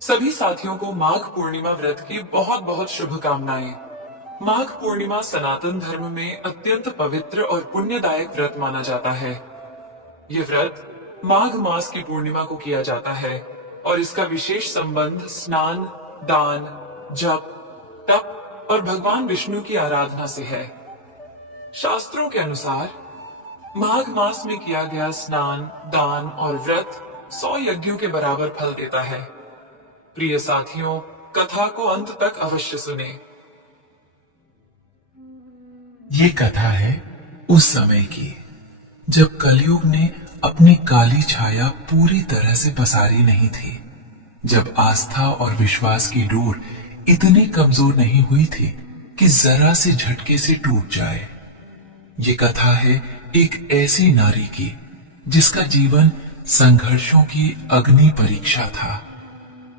सभी साथियों को माघ पूर्णिमा व्रत की बहुत बहुत शुभकामनाएं। माघ पूर्णिमा सनातन धर्म में अत्यंत पवित्र और पुण्यदायक व्रत माना जाता है। ये व्रत माघ मास की पूर्णिमा को किया जाता है और इसका विशेष संबंध स्नान, दान, जप, तप और भगवान विष्णु की आराधना से है। शास्त्रों के अनुसार माघ मास में किया गया स्नान, दान और व्रत 100 यज्ञों के बराबर फल देता है। प्रिय साथियों, कथा को अंत तक अवश्य सुने। ये कथा है उस समय की जब कलयुग ने अपनी काली छाया पूरी तरह से पसारी नहीं थी, जब आस्था और विश्वास की डोर इतनी कमजोर नहीं हुई थी कि जरा से झटके से टूट जाए। ये कथा है एक ऐसी नारी की जिसका जीवन संघर्षों की अग्नि परीक्षा था,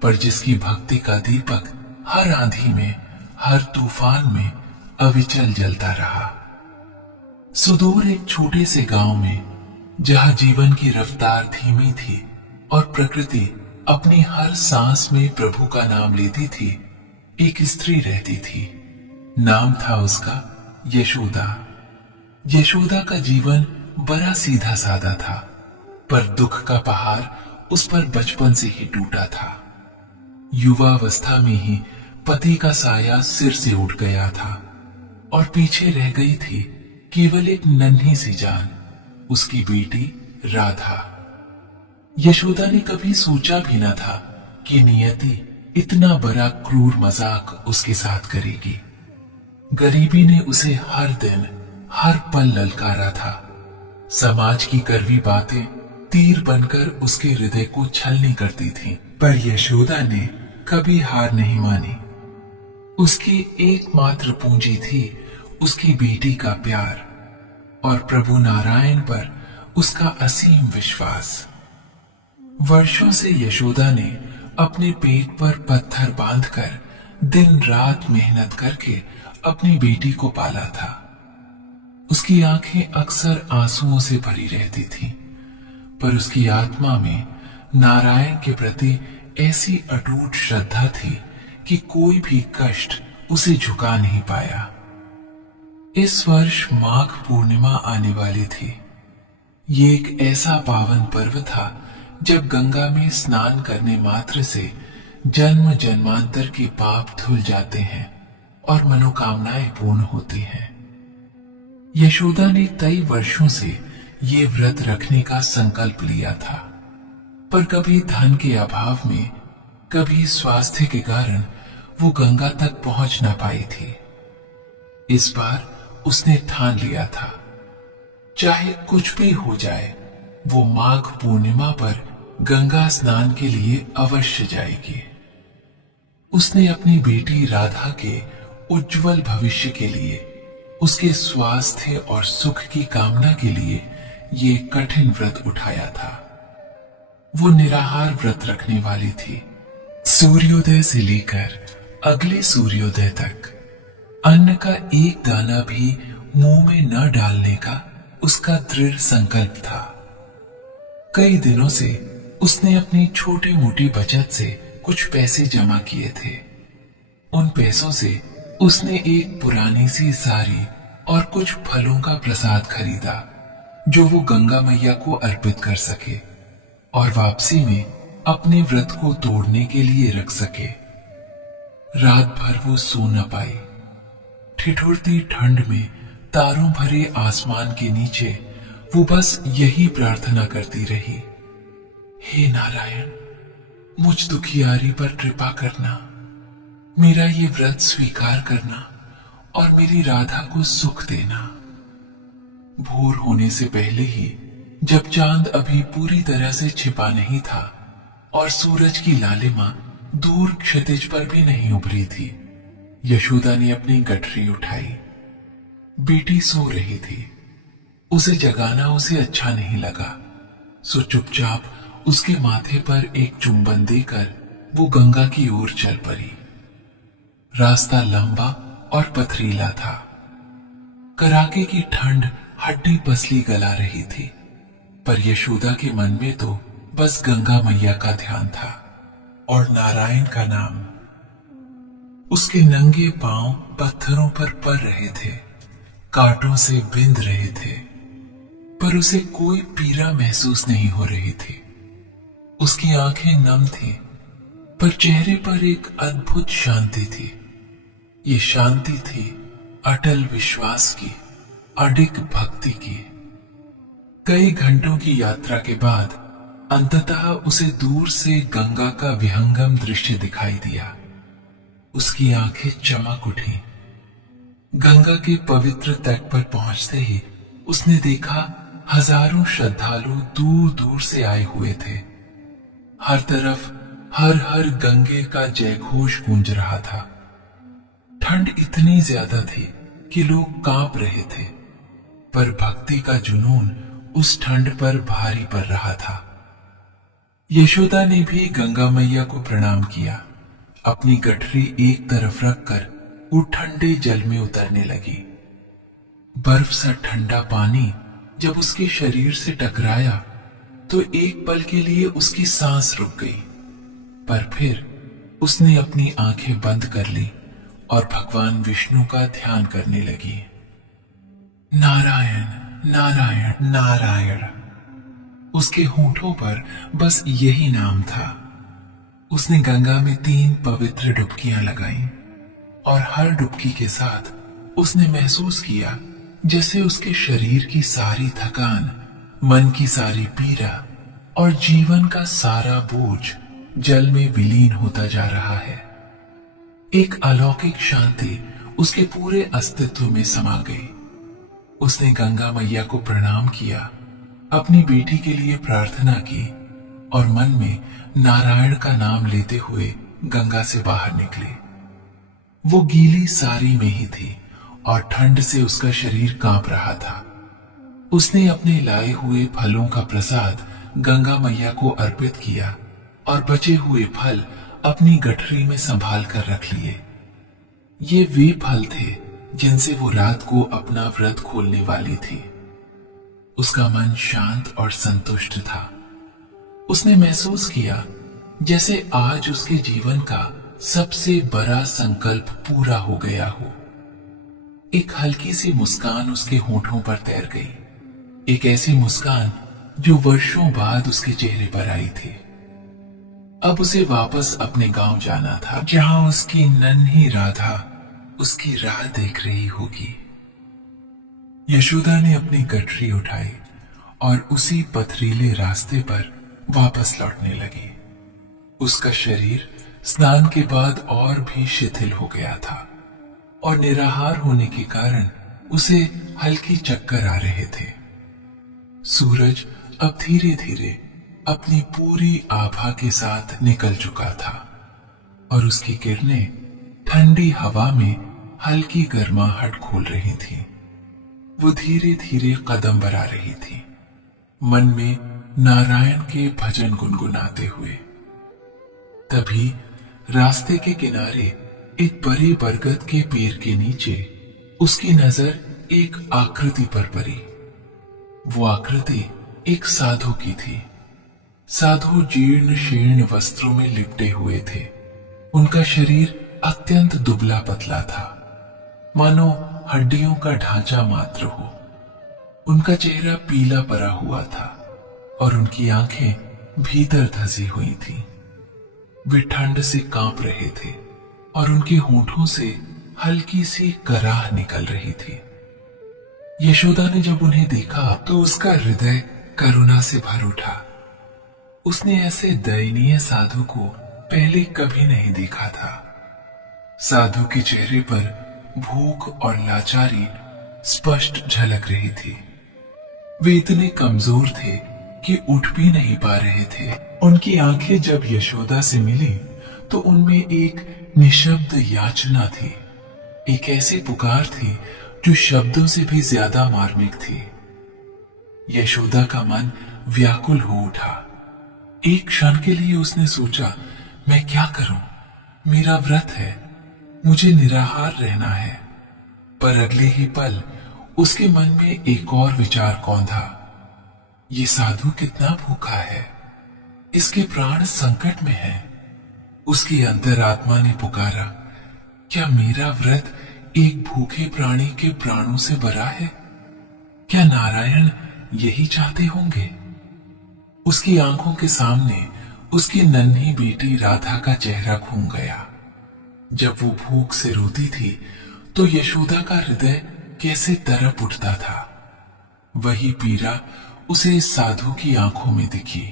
पर जिसकी भक्ति का दीपक हर आंधी में, हर तूफान में अविचल जलता रहा। सुदूर एक छोटे से गांव में, जहां जीवन की रफ्तार धीमी थी और प्रकृति अपनी हर सांस में प्रभु का नाम लेती थी, एक स्त्री रहती थी। नाम था उसका यशोदा। यशोदा का जीवन बड़ा सीधा साधा था, पर दुख का पहाड़ उस पर बचपन से ही टूटा था। युवावस्था में ही पति का साया सिर से उठ गया था और पीछे रह गई थी केवल एक नन्ही सी जान, उसकी बेटी राधा। यशोदा ने कभी सोचा भी न था कि नियति इतना बड़ा क्रूर मजाक उसके साथ करेगी। गरीबी ने उसे हर दिन, हर पल ललकारा था। समाज की कड़वी बातें तीर बनकर उसके हृदय को छलनी करती थीं, पर यशोदा ने कभी हार नहीं मानी। उसकी एकमात्र पूंजी थी उसकी बेटी का प्यार और प्रभु नारायण पर उसका असीम विश्वास। वर्षों से यशोदा ने अपने पेट पर पत्थर बांधकर दिन रात मेहनत करके अपनी बेटी को पाला था। उसकी आंखें अक्सर आंसुओं से भरी रहती थीं, पर उसकी आत्मा में नारायण के प्रति ऐसी अटूट श्रद्धा थी कि कोई भी कष्ट उसे झुका नहीं पाया। इस वर्ष माघ पूर्णिमा आने वाली थी। ये एक ऐसा पावन पर्व था जब गंगा में स्नान करने मात्र से जन्म जन्मांतर के पाप धुल जाते हैं और मनोकामनाएं पूर्ण होती हैं। यशोदा ने कई वर्षों से ये व्रत रखने का संकल्प लिया था, पर कभी धन के अभाव में, कभी स्वास्थ्य के कारण वो गंगा तक पहुंच न पाई थी। इस बार उसने ठान लिया था, चाहे कुछ भी हो जाए, वो माघ पूर्णिमा पर गंगा स्नान के लिए अवश्य जाएगी। उसने अपनी बेटी राधा के उज्जवल भविष्य के लिए, उसके स्वास्थ्य और सुख की कामना के लिए ये कठिन व्रत उठाया था। वो निराहार व्रत रखने वाली थी। सूर्योदय से लेकर अगले सूर्योदय तक अन्न का एक दाना भी मुंह में न डालने का उसका दृढ़ संकल्प था। कई दिनों से उसने अपनी छोटी मोटी बचत से कुछ पैसे जमा किए थे। उन पैसों से उसने एक पुरानी सी साड़ी और कुछ फलों का प्रसाद खरीदा, जो वो गंगा मैया को अर्पित कर सके और वापसी में अपने व्रत को तोड़ने के लिए रख सके। रात भर वो सो न पाई। ठिठुरती ठंड में तारों भरे आसमान के नीचे वो बस यही प्रार्थना करती रही, हे नारायण, मुझ दुखियारी पर कृपा करना, मेरा ये व्रत स्वीकार करना और मेरी राधा को सुख देना। भोर होने से पहले ही, जब चांद अभी पूरी तरह से छिपा नहीं था और सूरज की लालिमा दूर क्षितिज पर भी नहीं उभरी थी, यशोदा ने अपनी गठरी उठाई। बेटी सो रही थी। उसे जगाना उसे अच्छा नहीं लगा, सो चुपचाप उसके माथे पर एक चुंबन देकर वो गंगा की ओर चल पड़ी। रास्ता लंबा और पथरीला था। कड़ाके की ठंड हड्डी पसली गला रही थी, पर यशोदा के मन में तो बस गंगा मैया का ध्यान था और नारायण का नाम। उसके नंगे पांव पत्थरों पर पड़ रहे थे, कांटों से बिंध रहे थे, पर उसे कोई पीड़ा महसूस नहीं हो रही थी। उसकी आंखें नम थीं, पर चेहरे पर एक अद्भुत शांति थी। ये शांति थी अटल विश्वास की, अडिग भक्ति की। कई घंटों की यात्रा के बाद अंततः उसे दूर से गंगा का विहंगम दृश्य दिखाई दिया। उसकी आंखें चमक उठी। गंगा के पवित्र तट पर पहुंचते ही उसने देखा हजारों श्रद्धालु दूर दूर से आए हुए थे। हर तरफ हर हर गंगे का जयघोष गूंज रहा था। ठंड इतनी ज्यादा थी कि लोग कांप रहे थे, पर भक्ति का जुनून उस ठंड पर भारी पड़ रहा था। यशोदा ने भी गंगा मैया को प्रणाम किया। अपनी गठरी एक तरफ रखकर वो ठंडे जल में उतरने लगी। बर्फ सा ठंडा पानी जब उसके शरीर से टकराया तो एक पल के लिए उसकी सांस रुक गई, पर फिर उसने अपनी आंखें बंद कर ली और भगवान विष्णु का ध्यान करने लगी। नारायण नारायण नारायण, उसके होठों पर बस यही नाम था। उसने गंगा में 3 पवित्र डुबकियां लगाईं और हर डुबकी के साथ उसने महसूस किया जैसे उसके शरीर की सारी थकान, मन की सारी पीड़ा और जीवन का सारा बोझ जल में विलीन होता जा रहा है। एक अलौकिक शांति उसके पूरे अस्तित्व में समा गई। उसने गंगा मैया को प्रणाम किया, अपनी बेटी के लिए प्रार्थना की और मन में नारायण का नाम लेते हुए गंगा से बाहर निकली। वो गीली साड़ी में ही थी और ठंड से उसका शरीर कांप रहा था। उसने अपने लाए हुए फलों का प्रसाद गंगा मैया को अर्पित किया और बचे हुए फल अपनी गठरी में संभाल कर रख लिए। ये वे फल थे जिनसे वो रात को अपना व्रत खोलने वाली थी। उसका मन शांत और संतुष्ट था। उसने महसूस किया जैसे आज उसके जीवन का सबसे बड़ा संकल्प पूरा हो गया हो। एक हल्की सी मुस्कान उसके होठों पर तैर गई, एक ऐसी मुस्कान जो वर्षों बाद उसके चेहरे पर आई थी। अब उसे वापस अपने गांव जाना था, जहां उसकी नन्ही राधा उसकी राह देख रही होगी। यशोदा ने अपनी गठरी उठाई और उसी पथरीले रास्ते पर वापस लौटने लगी। उसका शरीर स्नान के बाद और भी शिथिल हो गया था और निराहार होने के कारण उसे हल्की चक्कर आ रहे थे। सूरज अब धीरे धीरे अपनी पूरी आभा के साथ निकल चुका था और उसकी किरणें ठंडी हवा में हल्की गर्माहट खोल रही थी। वो धीरे धीरे कदम बढ़ा रही थी, मन में नारायण के भजन गुनगुनाते हुए। तभी रास्ते के किनारे एक बड़े बरगद के पेड़ के नीचे उसकी नजर एक आकृति पर पड़ी। वो आकृति एक साधु की थी। साधु जीर्ण शीर्ण वस्त्रों में लिपटे हुए थे। उनका शरीर अत्यंत दुबला पतला था, मानो हड्डियों का ढांचा मात्र हो। उनका चेहरा पीला पड़ा हुआ था और उनकी आंखें भीतर धसी हुई थीं। वे ठंड से कांप रहे थे और उनके होठों से हल्की सी कराह निकल रही थी। यशोदा ने जब उन्हें देखा तो उसका हृदय करुणा से भर उठा। उसने ऐसे दयनीय साधु को पहले कभी नहीं देखा था। साधु के चेहरे पर भूख और लाचारी स्पष्ट झलक रही थी। वे इतने कमजोर थे कि उठ भी नहीं पा रहे थे। उनकी आंखें जब यशोदा से मिली तो उनमें एक निशब्द याचना थी, एक ऐसी पुकार थी जो शब्दों से भी ज्यादा मार्मिक थी। यशोदा का मन व्याकुल हो उठा। एक क्षण के लिए उसने सोचा, मैं क्या करूं? मेरा व्रत है, मुझे निराहार रहना है। पर अगले ही पल उसके मन में एक और विचार कौंधा। ये साधु कितना भूखा है, इसके प्राण संकट में है। उसकी अंतरात्मा ने पुकारा, क्या मेरा व्रत एक भूखे प्राणी के प्राणों से बड़ा है? क्या नारायण यही चाहते होंगे? उसकी आंखों के सामने उसकी नन्ही बेटी राधा का चेहरा घूम गया। जब वो भूख से रोती थी तो यशोदा का हृदय कैसे तड़प उठता था। वही पीड़ा उसे इस साधु की आंखों में दिखी।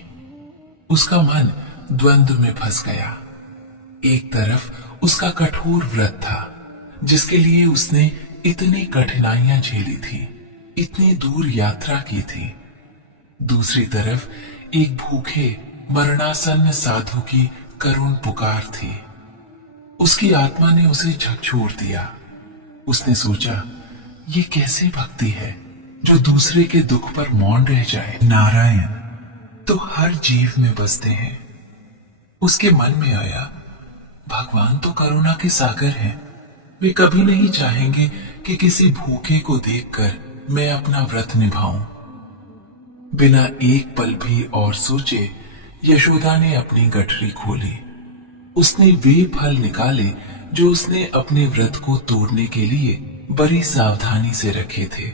उसका मन द्वंद्व में फंस गया। एक तरफ उसका कठोर व्रत था जिसके लिए उसने इतनी कठिनाइयां झेली थी, इतनी दूर यात्रा की थी। दूसरी तरफ एक भूखे मरणासन्न साधु की करुण पुकार थी। उसकी आत्मा ने उसे झकझोर दिया। उसने सोचा, ये कैसी भक्ति है जो दूसरे के दुख पर मौन रह जाए। नारायण तो हर जीव में बसते हैं। उसके मन में आया, भगवान तो करुणा के सागर हैं। वे कभी नहीं चाहेंगे कि किसी भूखे को देखकर मैं अपना व्रत निभाऊं। बिना एक पल भी और सोचे यशोदा ने अपनी गठरी खोली। उसने वे फल निकाले जो उसने अपने व्रत को तोड़ने के लिए बड़ी सावधानी से रखे थे।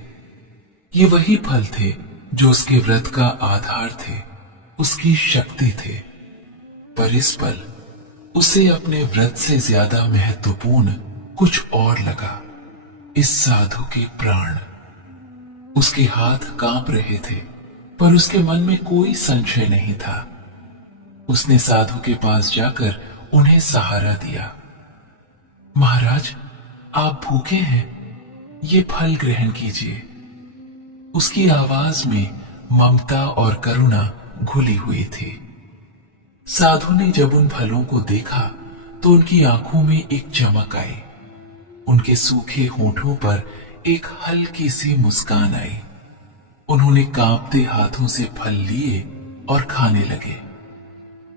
ये वही फल थे जो उसके व्रत का आधार थे, उसकी शक्ति थे। पर इस पल उसे अपने व्रत से ज्यादा महत्वपूर्ण कुछ और लगा, इस साधु के प्राण। उसके हाथ कांप रहे थे पर उसके मन में कोई संशय नहीं था। उसने साधु के पास जाकर उन्हें सहारा दिया। महाराज, आप भूखे हैं, ये फल ग्रहण कीजिए। उसकी आवाज में ममता और करुणा घुली हुई थी। साधु ने जब उन फलों को देखा तो उनकी आंखों में एक चमक आई। उनके सूखे होठों पर एक हल्की सी मुस्कान आई। उन्होंने कांपते हाथों से फल लिए और खाने लगे।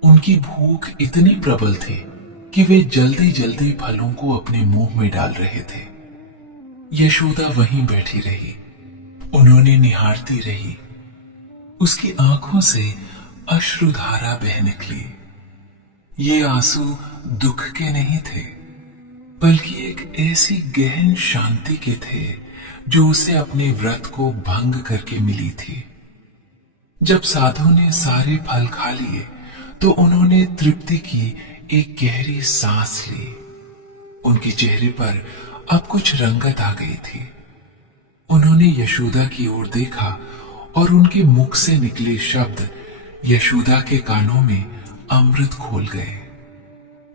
उनकी भूख इतनी प्रबल थी कि वे जल्दी जल्दी फलों को अपने मुंह में डाल रहे थे। यशोदा वहीं बैठी रही। उन्होंने निहारती रही। उसकी आंखों से अश्रुधारा बह निकली। ये आंसू दुख के नहीं थे, बल्कि एक ऐसी गहन शांति के थे जो उसे अपने व्रत को भंग करके मिली थी। जब साधु ने सारे फल खा लिए तो उन्होंने तृप्ति की एक गहरी सांस ली। उनके चेहरे पर अब कुछ रंगत आ गई थी। उन्होंने यशोदा की ओर देखा और उनके मुख से निकले शब्द यशोदा के कानों में अमृत घोल गए।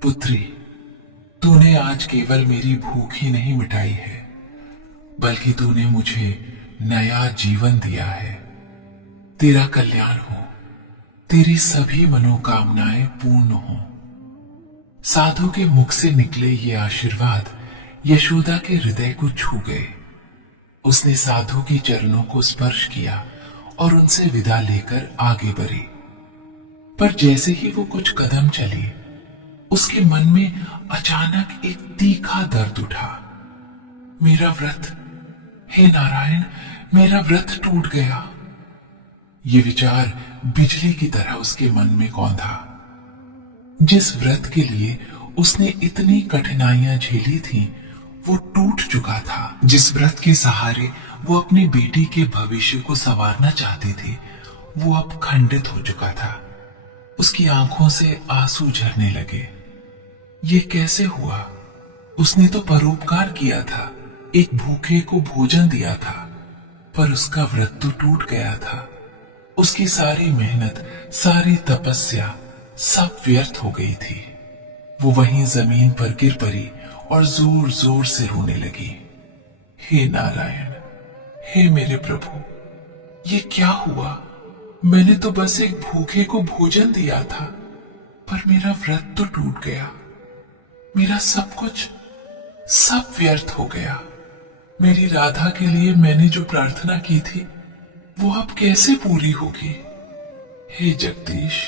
पुत्री, तूने आज केवल मेरी भूख ही नहीं मिटाई है, बल्कि तूने मुझे नया जीवन दिया है। तेरा कल्याण हो, तेरी सभी मनोकामनाएं पूर्ण हो। साधु के मुख से निकले ये आशीर्वाद यशोदा के हृदय को छू गए। उसने साधु के चरणों को स्पर्श किया और उनसे विदा लेकर आगे बढ़ी। पर जैसे ही वो कुछ कदम चली, उसके मन में अचानक एक तीखा दर्द उठा। मेरा व्रत, हे नारायण, मेरा व्रत टूट गया। ये विचार बिजली की तरह उसके मन में कौंधा। जिस व्रत के लिए उसने इतनी कठिनाइयां झेली थी, वो टूट चुका था। जिस व्रत के सहारे वो अपनी बेटी के भविष्य को संवारना चाहती थी, वो अब खंडित हो चुका था। उसकी आंखों से आंसू झरने लगे। ये कैसे हुआ? उसने तो परोपकार किया था, एक भूखे को भोजन दिया था, पर उसका व्रत तो टूट गया था। उसकी सारी मेहनत, सारी तपस्या सब व्यर्थ हो गई थी। वो वहीं जमीन पर गिर पड़ी और जोर जोर से रोने लगी। हे नारायण, हे मेरे प्रभु, ये क्या हुआ? मैंने तो बस एक भूखे को भोजन दिया था, पर मेरा व्रत तो टूट गया। मेरा सब कुछ सब व्यर्थ हो गया। मेरी राधा के लिए मैंने जो प्रार्थना की थी, वो अब कैसे पूरी होगी? हे जगदीश,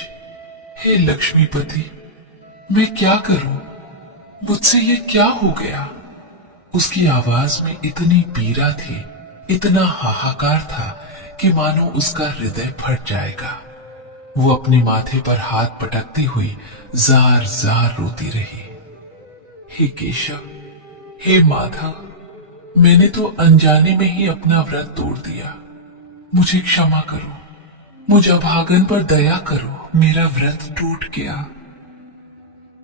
हे लक्ष्मीपति, मैं क्या करूं? मुझसे ये क्या हो गया? उसकी आवाज में इतनी पीड़ा थी, इतना हाहाकार था कि मानो उसका हृदय फट जाएगा। वो अपने माथे पर हाथ पटकती हुई जार जार रोती रही। हे केशव, हे माधव, मैंने तो अनजाने में ही अपना व्रत तोड़ दिया। मुझे क्षमा करो, मुझ अभागन पर दया करो, मेरा व्रत टूट गया।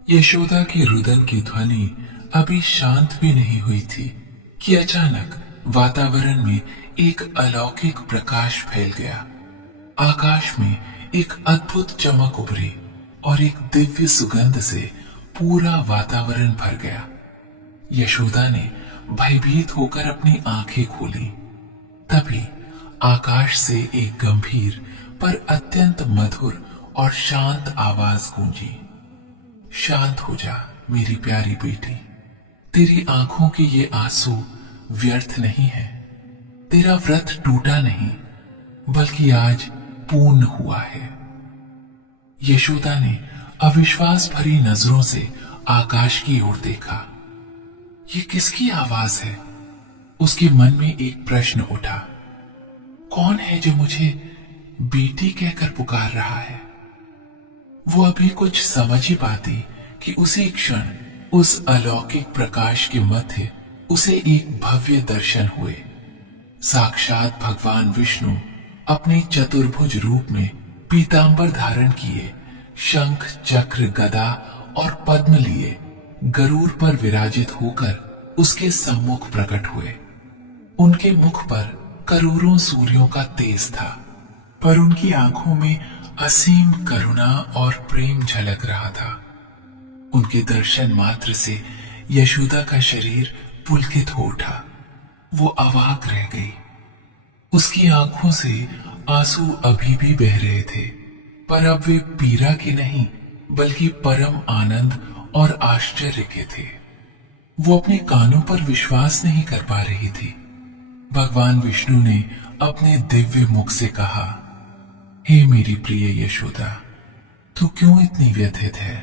यशोदा की रुदन की ध्वनि अभी शांत भी नहीं हुई थी कि अचानक वातावरण में एक अलौकिक प्रकाश फैल गया। आकाश में एक अद्भुत चमक उभरी और एक दिव्य सुगंध से पूरा वातावरण भर गया। यशोदा ने भयभीत होकर अपनी आंखें खोली। तभी आकाश से एक गंभीर पर अत्यंत मधुर और शांत आवाज गूंजी। शांत हो जा मेरी प्यारी बेटी, तेरी आंखों के ये आंसू व्यर्थ नहीं है। तेरा व्रत टूटा नहीं, बल्कि आज पूर्ण हुआ है। यशोदा ने अविश्वास भरी नजरों से आकाश की ओर देखा। ये किसकी आवाज है? उसके मन में एक प्रश्न उठा। कौन है जो मुझे बेटी कहकर पुकार रहा है? वो अभी कुछ समझ ही पाती कि उसी क्षण उस अलौकिक प्रकाश के मध्य उसे एक भव्य दर्शन हुए। साक्षात भगवान विष्णु अपने चतुर्भुज रूप में पीतांबर धारण किए, शंख चक्र गदा और पद्म लिए गरुड़ पर विराजित होकर उसके सम्मुख प्रकट हुए। उनके मुख पर करोड़ों सूर्यों का तेज था, पर उनकी आंखों में असीम करुणा और प्रेम झलक रहा था। उनके दर्शन मात्र से यशोदा का शरीर पुलकित हो उठा। वो अवाक रह गई। उसकी आंखों से आंसू अभी भी बह रहे थे, पर अब वे पीड़ा के नहीं बल्कि परम आनंद और आश्चर्य के थे। वो अपने कानों पर विश्वास नहीं कर पा रही थी। भगवान विष्णु ने अपने दिव्य मुख से कहा, हे मेरी प्रिय यशोदा, तू क्यों इतनी व्यथित है?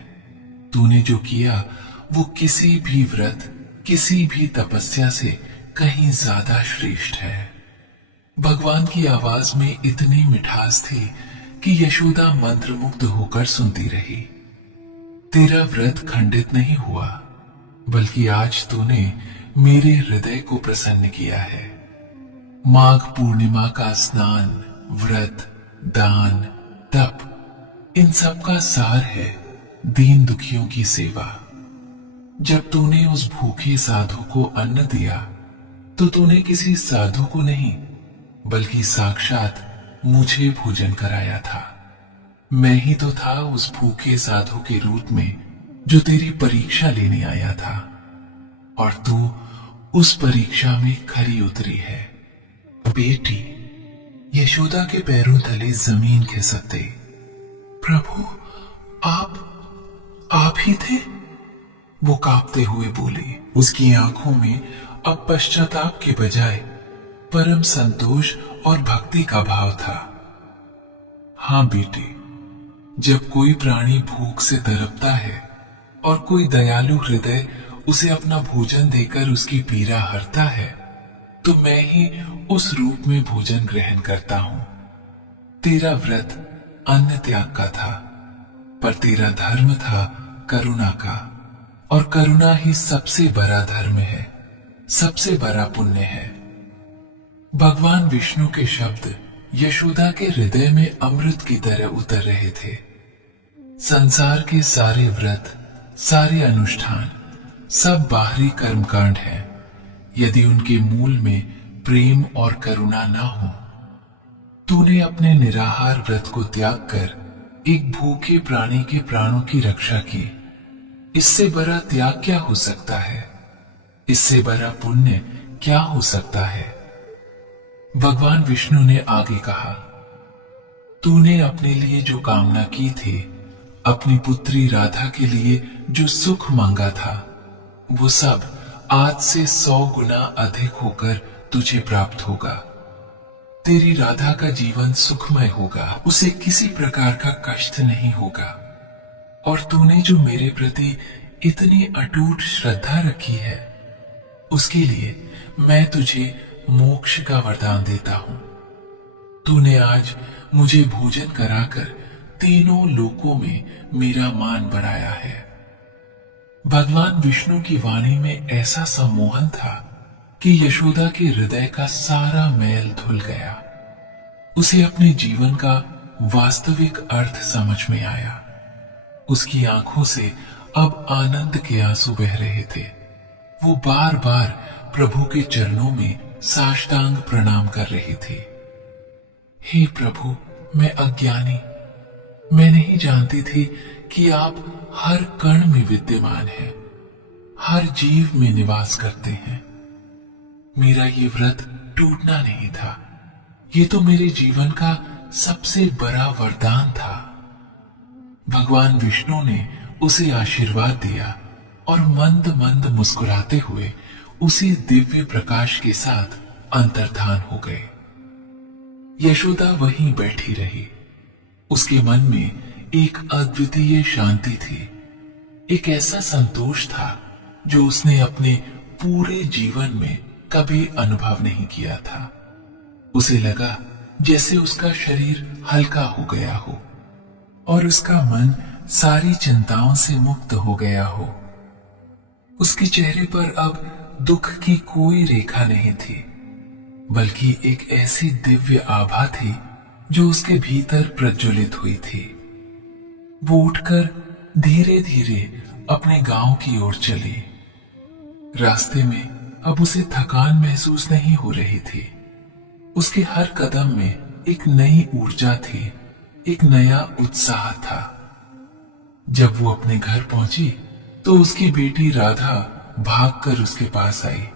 तूने जो किया वो किसी भी व्रत, किसी भी तपस्या से कहीं ज्यादा श्रेष्ठ है। भगवान की आवाज में इतनी मिठास थी कि यशोदा मंत्रमुग्ध होकर सुनती रही। तेरा व्रत खंडित नहीं हुआ, बल्कि आज तूने मेरे हृदय को प्रसन्न किया है। माघ पूर्णिमा का स्नान, व्रत, दान, तप, इन सब का सार है दीन दुखियों की सेवा। जब तूने उस भूखे साधु को अन्न दिया तो तूने किसी साधु को नहीं बल्कि साक्षात मुझे भोजन कराया था। मैं ही तो था उस भूखे साधु के रूप में जो तेरी परीक्षा लेने आया था, और तू उस परीक्षा में खरी उतरी है। बेटी, यशोदा के पैरों तले जमीन खिसकते, प्रभु आप ही थे? वो कांपते हुए बोली। उसकी आंखों में अब पश्चाताप के बजाय परम संतोष और भक्ति का भाव था। हाँ बेटी, जब कोई प्राणी भूख से तड़पता है और कोई दयालु हृदय उसे अपना भोजन देकर उसकी पीड़ा हरता है, तो मैं ही उस रूप में भोजन ग्रहण करता हूं। तेरा व्रत अन्न त्याग का था, पर तेरा धर्म था करुणा का, और करुणा ही सबसे बड़ा धर्म है, सबसे बड़ा पुण्य है। भगवान विष्णु के शब्द यशोदा के हृदय में अमृत की तरह उतर रहे थे। संसार के सारे व्रत, सारे अनुष्ठान, सब बाहरी कर्मकांड हैं, यदि उनके मूल में प्रेम और करुणा ना हो। तूने अपने निराहार व्रत को त्याग कर एक भूखे प्राणी के प्राणों की रक्षा की। इससे बड़ा त्याग क्या हो सकता है? इससे बड़ा पुण्य क्या हो सकता है? भगवान विष्णु ने आगे कहा, तूने अपने लिए जो कामना की थी, अपनी पुत्री राधा के लिए जो सुख मांगा था, वो सब आज से 100 गुना अधिक होकर तुझे प्राप्त होगा। तेरी राधा का जीवन सुखमय होगा, उसे किसी प्रकार का कष्ट नहीं होगा। और तूने जो मेरे प्रति इतनी अटूट श्रद्धा रखी है, उसके लिए मैं तुझे मोक्ष का वरदान देता हूं। तूने आज मुझे भोजन कराकर तीनों लोकों में मेरा मान बढ़ाया है। भगवान विष्णु की वाणी में ऐसा सम्मोहन था कि यशोदा के हृदय का सारा मैल धुल गया। उसे अपने जीवन का वास्तविक अर्थ समझ में आया। उसकी आंखों से अब आनंद के आंसू बह रहे थे। वो बार बार प्रभु के चरणों में साष्टांग प्रणाम कर रही थी। हे प्रभु, मैं अज्ञानी, मैं नहीं जानती थी कि आप हर कण में विद्यमान हैं, हर जीव में निवास करते हैं। मेरा ये व्रत टूटना नहीं था, ये तो मेरे जीवन का सबसे बड़ा वरदान था। भगवान विष्णु ने उसे आशीर्वाद दिया और मंद मंद मुस्कुराते हुए उसी दिव्य प्रकाश के साथ अंतर्धान हो गए। यशोदा वहीं बैठी रही। उसके मन में एक अद्वितीय शांति थी, एक ऐसा संतोष था जो उसने अपने पूरे जीवन में कभी अनुभव नहीं किया था। उसे लगा जैसे उसका शरीर हल्का हो गया हो और उसका मन सारी चिंताओं से मुक्त हो गया हो। उसके चेहरे पर अब दुख की कोई रेखा नहीं थी, बल्कि एक ऐसी दिव्य आभा थी जो उसके भीतर प्रज्वलित हुई थी। वो उठकर धीरे धीरे अपने गांव की ओर चली। रास्ते में अब उसे थकान महसूस नहीं हो रही थी। उसके हर कदम में एक नई ऊर्जा थी, एक नया उत्साह था। जब वो अपने घर पहुंची तो उसकी बेटी राधा भागकर उसके पास आई।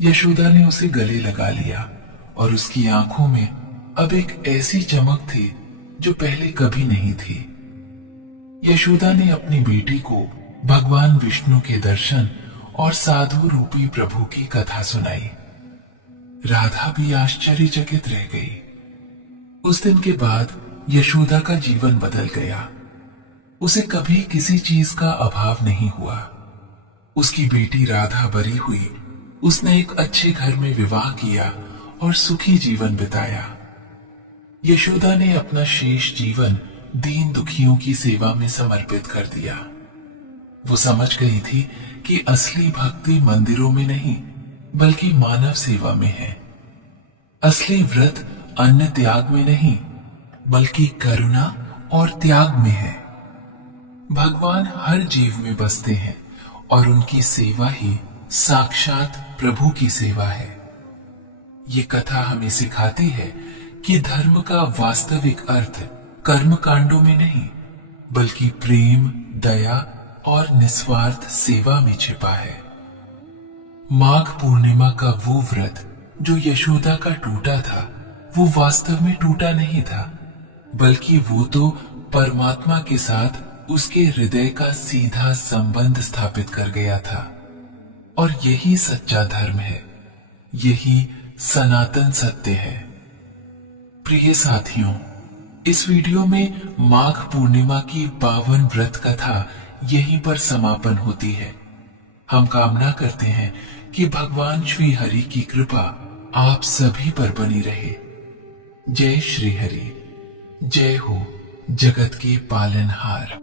यशोदा ने उसे गले लगा लिया और उसकी आंखों में अब एक ऐसी चमक थी जो पहले कभी नहीं थी। यशोदा ने अपनी बेटी को भगवान विष्णु के दर्शन और साधु रूपी प्रभु की कथा सुनाई। राधा भी आश्चर्यचकित रह गई। उस दिन के बाद यशोदा का जीवन बदल गया। उसे कभी किसी चीज का अभाव नहीं हुआ। उसकी बेटी राधा बड़ी हुई। उसने एक अच्छे घर में विवाह किया और सुखी जीवन बिताया। यशोदा ने अपना शेष जीवन दीन दुखियों की सेवा में समर्पित कर दिया। वो समझ गई थी कि असली भक्ति मंदिरों में नहीं, बल्कि मानव सेवा में है। असली व्रत अन्न त्याग में नहीं, बल्कि करुणा और त्याग में है। भगवान हर जीव में बसते हैं और उनकी सेवा ही साक्षात प्रभु की सेवा है। ये कथा हमें सिखाती है कि धर्म का वास्तविक अर्थ कर्म कांडों में नहीं, बल्कि प्रेम, दया और निस्वार्थ सेवा में छिपा है। माघ पूर्णिमा का वो व्रत जो यशोदा का टूटा था, वो वास्तव में टूटा नहीं था, बल्कि वो तो परमात्मा के साथ उसके हृदय का सीधा संबंध स्थापित कर गया था। और यही सच्चा धर्म है, यही सनातन सत्य है। प्रिय साथियों, इस वीडियो में माघ पूर्णिमा की पावन व्रत कथा यहीं पर समापन होती है। हम कामना करते हैं कि भगवान श्री हरि की कृपा आप सभी पर बनी रहे। जय श्री हरि, जय हो जगत के पालनहार।